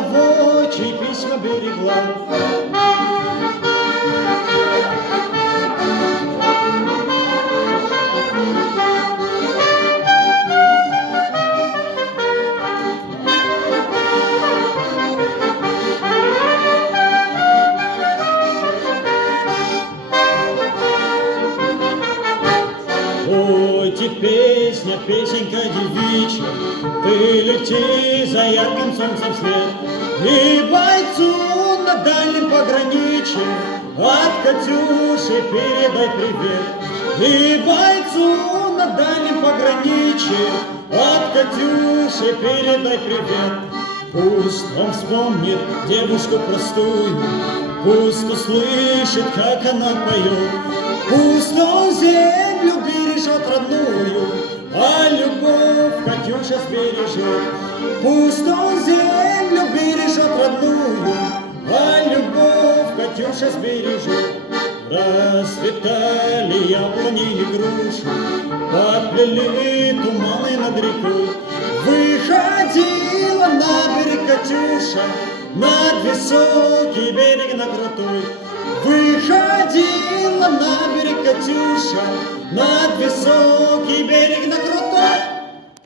того, чьи письма берегла. Пойте песня, песенка девичья, ты лети за ярким солнцем вслед, и бойцу на дальнем пограничье от Катюши передай привет. И бойцу на дальнем пограничье от Катюши передай привет. Пусть он вспомнит девушку простую, пусть услышит, как она поет, пусть он землю бережет родную, а любовь Катюша сбережет. Пусть он землю бережет родную, а любовь Катюша сбережет. Расцветали яблони и груши, подплели туманы над рекой. Выходила на берег Катюша, над высокий берег на крутой. Выходила на берег Катюша, над высокий берег на крутой.